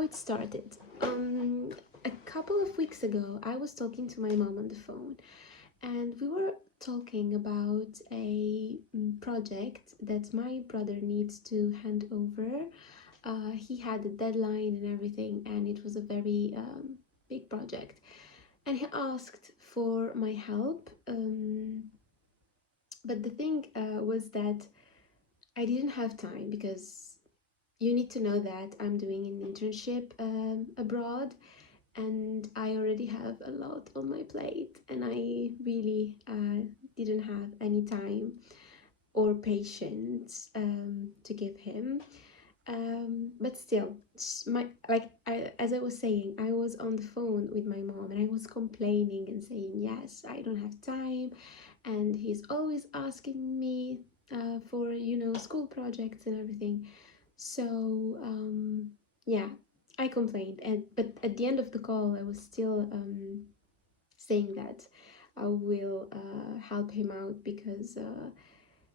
how it started. A couple of weeks ago, I was talking to my mom on the phone, and we were talking about a project that my brother needs to hand over. He had a deadline and everything, and it was a very big project. And he asked for my help. But the thing was that I didn't have time because you need to know that I'm doing an internship abroad, and I already have a lot on my plate, and I really didn't have any time or patience to give him. But still, as I was saying, I was on the phone with my mom and I was complaining and saying, yes, I don't have time, and he's always asking me for school projects and everything. So yeah, I complained, and but at the end of the call, I was still saying that I will help him out because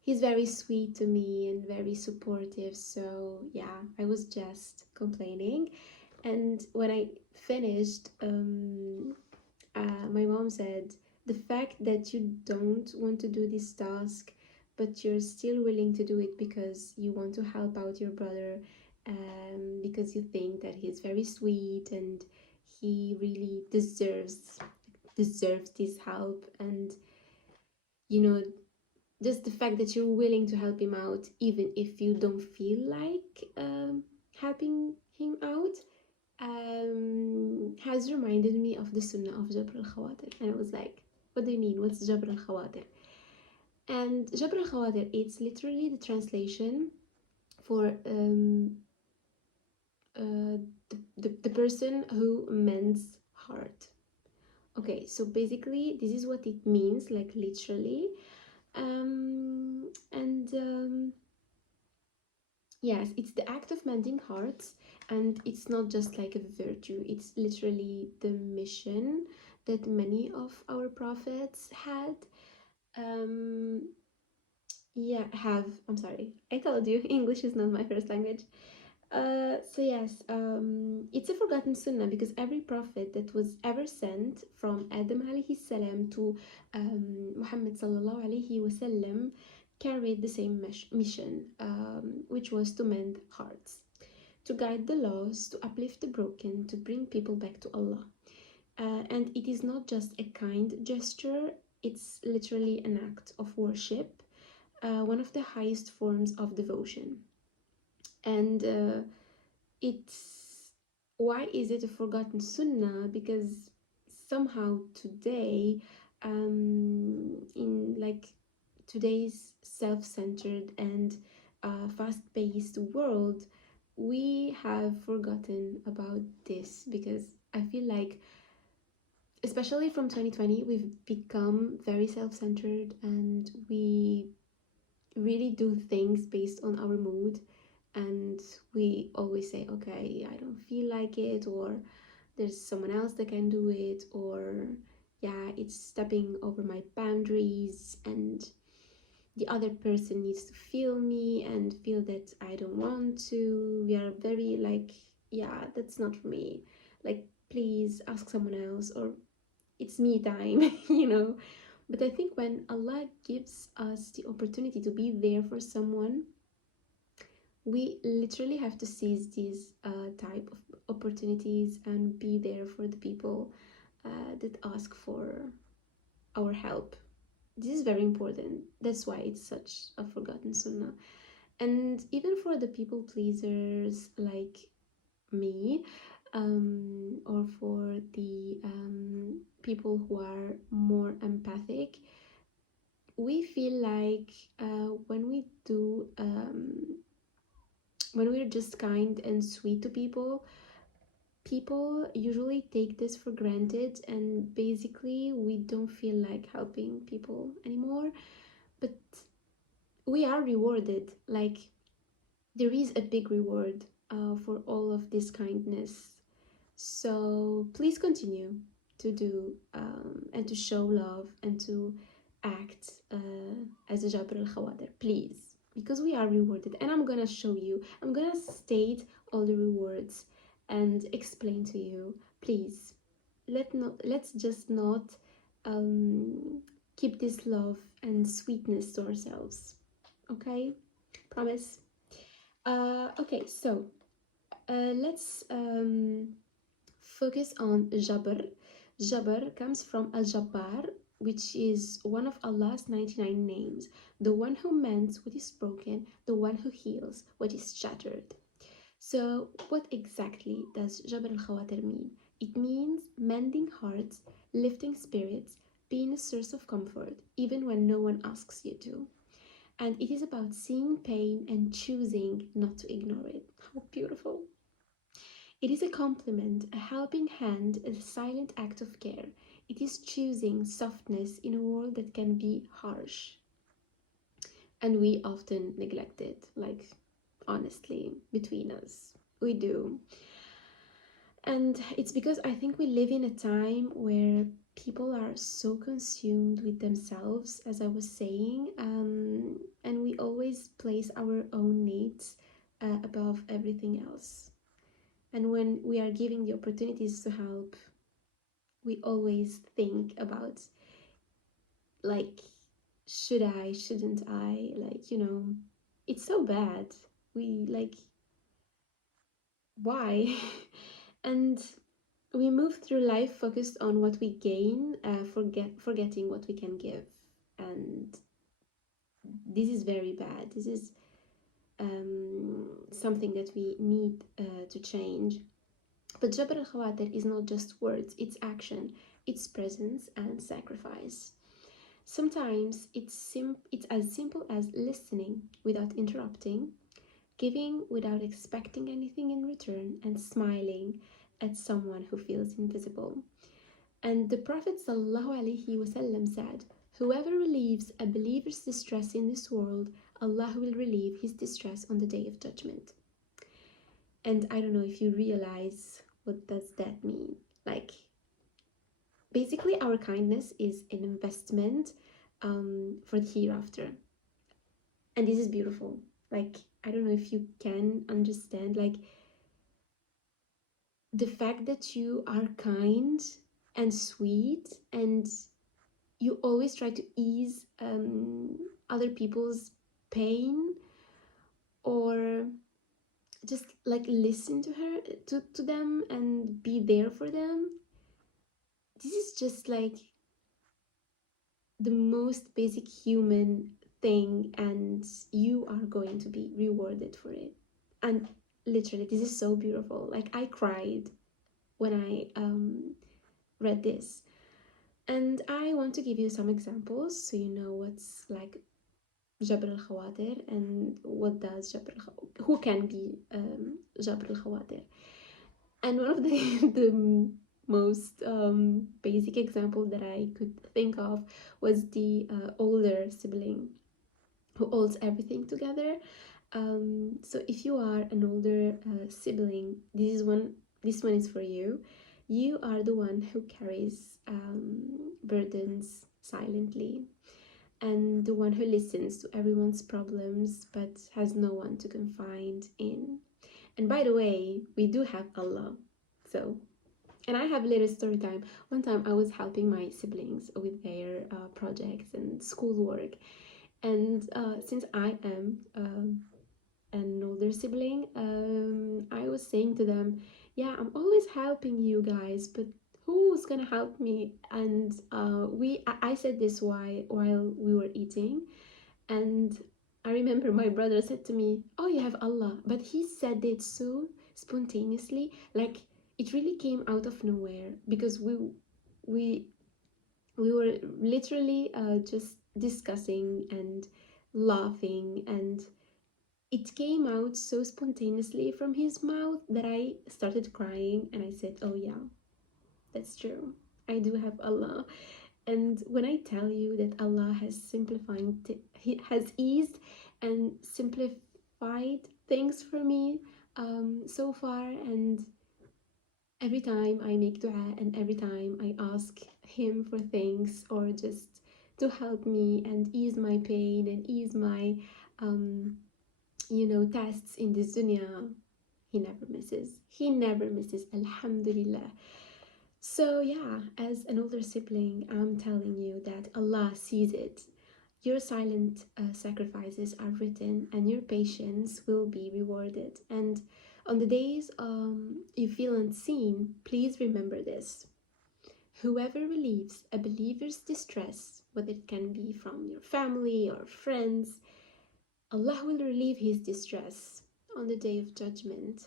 he's very sweet to me and very supportive. So yeah, I was just complaining, and when I finished, my mom said, the fact that you don't want to do this task but you're still willing to do it because you want to help out your brother, because you think that he's very sweet and he really deserves this help, and you know just the fact that you're willing to help him out even if you don't feel like helping him out, has reminded me of the sunnah of Jabr al-Khawatir. And I was like, what do you mean? What's Jabr al-Khawatir? And Jabr al-Khawatir, it's literally the translation for the person who mends heart. Okay, so basically this is what it means, like literally. And yes, it's the act of mending hearts, and it's not just like a virtue, it's literally the mission that many of our prophets had. Um, I'm sorry, I told you, English is not my first language. So yes, it's a forgotten sunnah because every prophet that was ever sent from Adam alayhi salam to Muhammad sallallahu alayhi wasallam carried the same mission, which was to mend hearts, to guide the lost, to uplift the broken, to bring people back to Allah. And it is not just a kind gesture, it's literally an act of worship, one of the highest forms of devotion. And it's why is it a forgotten sunnah? Because somehow today, in like today's self-centered and fast-paced world, we have forgotten about this, because I feel like, especially from 2020, we've become very self-centered and we really do things based on our mood, and we always say, okay, I don't feel like it, or there's someone else that can do it, or yeah, it's stepping over my boundaries, and the other person needs to feel me and feel that I don't want to. We are very like, yeah, that's not for me, like, please ask someone else, or it's me time, But I think when Allah gives us the opportunity to be there for someone, we literally have to seize these type of opportunities and be there for the people that ask for our help. This is very important. That's why it's such a forgotten sunnah. And even for the people pleasers like me, or for the people who are more empathic, we feel like when we're just kind and sweet to people, people usually take this for granted, and basically we don't feel like helping people anymore. But we are rewarded, like there is a big reward for all of this kindness. So please continue to do and to show love and to act as a Jabr al-Khawatir, please, because we are rewarded. And I'm gonna show you, I'm gonna state all the rewards and explain to you, please, let's just not um, keep this love and sweetness to ourselves. Okay, promise. Okay, so let's focus on Jabr. Jabr comes from Al Jabbar, which is one of Allah's 99 names, the one who mends what is broken, the one who heals what is shattered. So, what exactly does Jabr al Khawatir mean? It means mending hearts, lifting spirits, being a source of comfort, even when no one asks you to. And it is about seeing pain and choosing not to ignore it. How beautiful! It is a compliment, a helping hand, a silent act of care. It is choosing softness in a world that can be harsh. And we often neglect it, like, honestly, between us. We do. And it's because I think we live in a time where people are so consumed with themselves, as I was saying, and we always place our own needs above everything else. And when we are giving the opportunities to help, we always think about, like, should I, shouldn't I? Like, it's so bad. We, like, why? And we move through life focused on what we gain, forgetting what we can give. And this is very bad. This is something that we need to change. But Jabr al Khawatir is not just words, it's action, it's presence and sacrifice. Sometimes it's as simple as listening without interrupting, giving without expecting anything in return, and smiling at someone who feels invisible. And the Prophet ﷺ said, whoever relieves a believer's distress in this world, Allah will relieve his distress on the day of judgment. And I don't know if you realize what does that mean. Like, basically, our kindness is an investment for the hereafter. And this is beautiful. Like, I don't know if you can understand, like, the fact that you are kind and sweet, and you always try to ease other people's pain, or just like listen to her, to them, and be there for them. This is just like the most basic human thing, and you are going to be rewarded for it. And literally, this is so beautiful. Like, I cried when I read this. And I want to give you some examples so you know what's like Jabr al Khawatir, and what does who can be Jabr al Khawatir. And one of the, the most basic example that I could think of was the older sibling who holds everything together. So if you are an older sibling, this one is for you. You are the one who carries burdens silently, and the one who listens to everyone's problems but has no one to confide in. And by the way, we do have Allah. So, and I have a little story time. One time I was helping my siblings with their projects and schoolwork. And since I am an older sibling, I was saying to them, yeah, I'm always helping you guys, but who's gonna help me? And I said this while we were eating, and I remember my brother said to me, oh, you have Allah. But he said it so spontaneously, like it really came out of nowhere, because we we were literally just discussing and laughing, and it came out so spontaneously from his mouth that I started crying, and I said, oh yeah, that's true. I do have Allah. And when I tell you that Allah has He has eased and simplified things for me so far, and every time I make dua and every time I ask Him for things, or just to help me and ease my pain and ease my tests in this dunya, He never misses. He never misses. Alhamdulillah. So, yeah, as an older sibling, I'm telling you that Allah sees it. Your silent sacrifices are written, and your patience will be rewarded. And on the days you feel unseen, please remember this. Whoever relieves a believer's distress, whether it can be from your family or friends, Allah will relieve his distress on the day of judgment.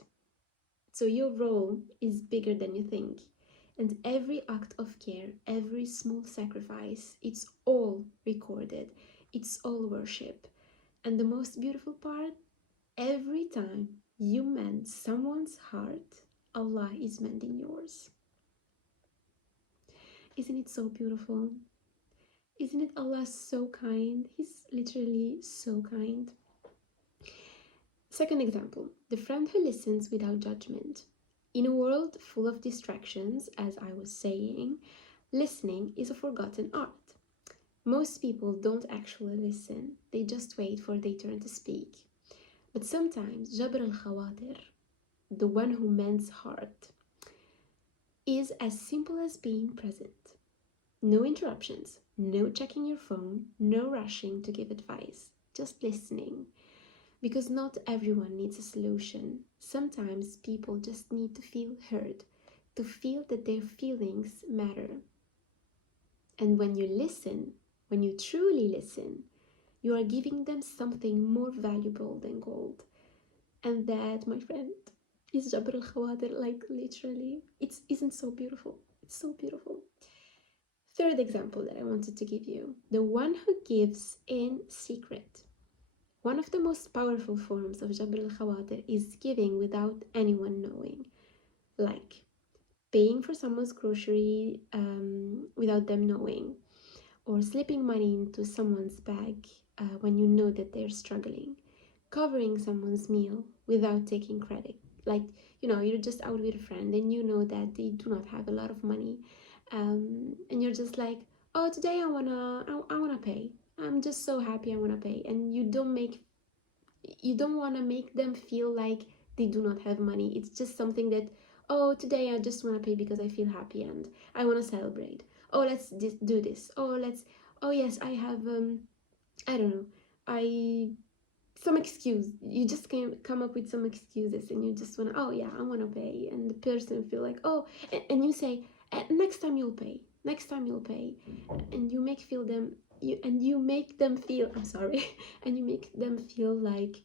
So your role is bigger than you think. And every act of care, every small sacrifice, it's all recorded. It's all worship. And the most beautiful part, every time you mend someone's heart, Allah is mending yours. Isn't it so beautiful? Isn't it Allah so kind? He's literally so kind. Second example, the friend who listens without judgment. In a world full of distractions, as I was saying, listening is a forgotten art. Most people don't actually listen, they just wait for their turn to speak. But sometimes Jabr al Khawatir, the one who mends heart, is as simple as being present. No interruptions, no checking your phone, no rushing to give advice, just listening. Because not everyone needs a solution. Sometimes people just need to feel heard, to feel that their feelings matter. And when you listen, when you truly listen, you are giving them something more valuable than gold. And that, my friend, is Jabr al Khawatir, like literally. It isn't so beautiful. It's so beautiful. Third example that I wanted to give you, the one who gives in secret. One of the most powerful forms of Jabr al Khawatir is giving without anyone knowing, like paying for someone's grocery without them knowing, or slipping money into someone's bag when you know that they're struggling, covering someone's meal without taking credit. Like, you're just out with a friend and you know that they do not have a lot of money, and you're just like, oh, today I wanna pay. I'm just so happy I wanna pay, and you don't want to make them feel like they do not have money. It's just something that, oh, today I just want to pay because I feel happy and I want to celebrate. Oh, let's do this. Oh yes, I have I don't know, I some excuse. You just can come up with some excuses and you just want to, oh yeah, I want to pay, and the person feel like, oh, and you say, next time you'll pay, next time you'll pay, and you make them feel, I'm sorry, and you make them feel like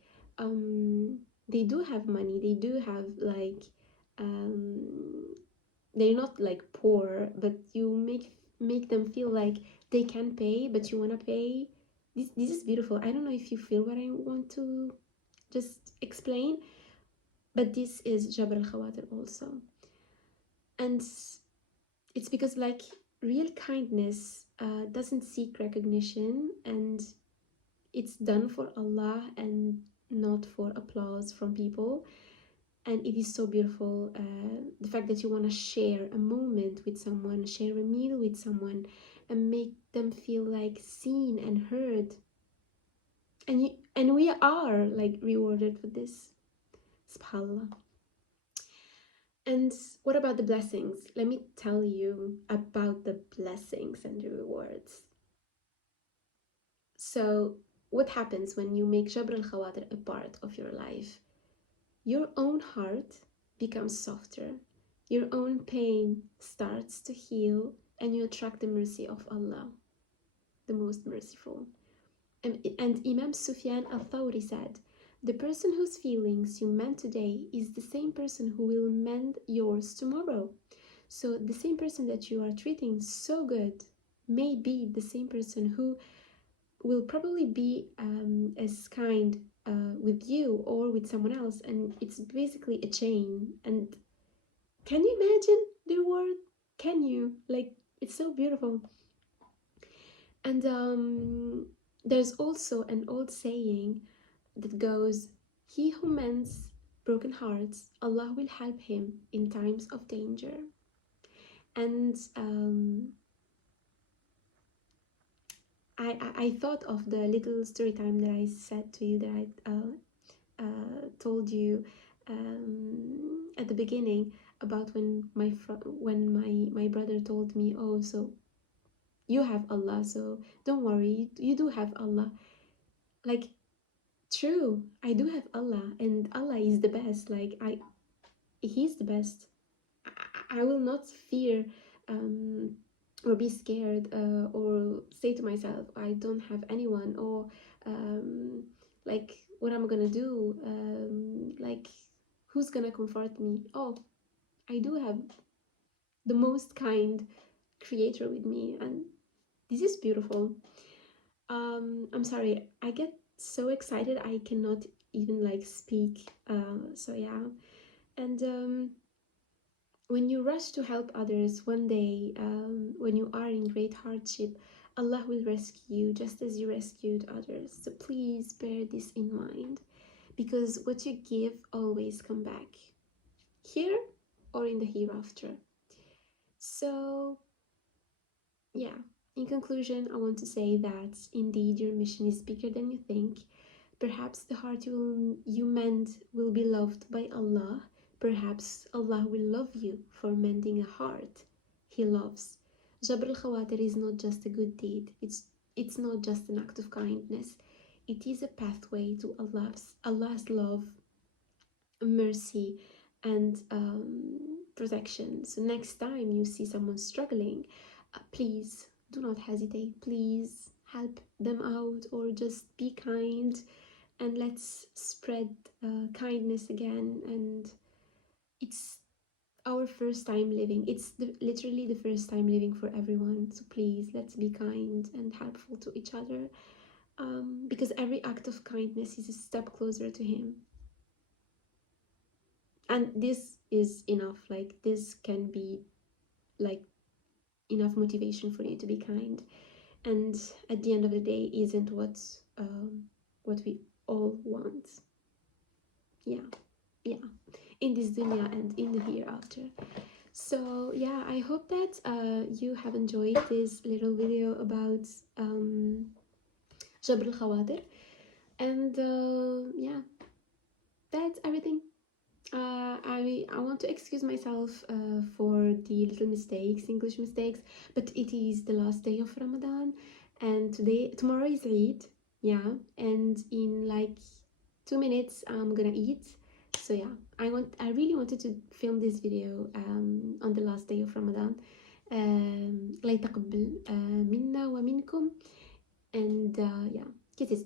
they do have money, they do have like um they're not like poor, but you make them feel like they can pay, but you want to pay. This is beautiful. I don't know if you feel what I want to just explain, but this is Jabr al Khawatir also. And it's because, like, real kindness doesn't seek recognition, and it's done for Allah and not for applause from people. And it is so beautiful, the fact that you want to share a moment with someone, share a meal with someone, and make them feel like seen and heard. And we are like rewarded for this, subhanallah. And what about the blessings? Let me tell you about the blessings and the rewards. So, what happens when you make Jabr al Khawatir a part of your life? Your own heart becomes softer, your own pain starts to heal, and you attract the mercy of Allah, the most merciful. And Imam Sufyan al-Thawri said, the person whose feelings you mend today is the same person who will mend yours tomorrow. So the same person that you are treating so good may be the same person who will probably be as kind with you or with someone else, and it's basically a chain. And can you imagine the reward? Can you? Like, it's so beautiful. And there's also an old saying that goes, he who mends broken hearts, Allah will help him in times of danger. And I thought of the little story time that I said to you, that I told you at the beginning about when my brother told me, oh, so you have Allah, so don't worry, you do have Allah. Like, true, I do have Allah, and Allah is the best. Like, He's the best. I will not fear um, or be scared or say to myself, I don't have anyone, or um, like, what am I gonna do? Like, who's gonna comfort me? Oh, I do have the most kind creator with me, and this is beautiful. I'm sorry, I get so excited I cannot even like speak. So yeah, and when you rush to help others, one day, when you are in great hardship, Allah will rescue you just as you rescued others. So please bear this in mind, because what you give always come back, here or in the hereafter. So yeah, in conclusion, I want to say that indeed your mission is bigger than you think. Perhaps the heart you mend will be loved by Allah. Perhaps Allah will love you for mending a heart He loves. Jabr al Khawatir is not just a good deed, it's not just an act of kindness. It is a pathway to Allah's love, mercy, and protection. So next time you see someone struggling, please do not hesitate. Please help them out, or just be kind, and let's spread kindness again. And it's our first time living. It's literally the first time living for everyone. So please, let's be kind and helpful to each other, because every act of kindness is a step closer to Him. And this is enough. Like, this can be like enough motivation for you to be kind. And at the end of the day, isn't what we all want. Yeah, yeah, in this dunya and in the hereafter. So yeah, I hope that you have enjoyed this little video about Jabr al Khawatir, and yeah, that's everything. I want to excuse myself for the little mistakes, English mistakes, but it is the last day of Ramadan, and tomorrow is Eid, yeah, and in like 2 minutes I'm gonna eat. So yeah, I really wanted to film this video on the last day of Ramadan. الله يتقبل منا ومنكم, and yeah, kisses.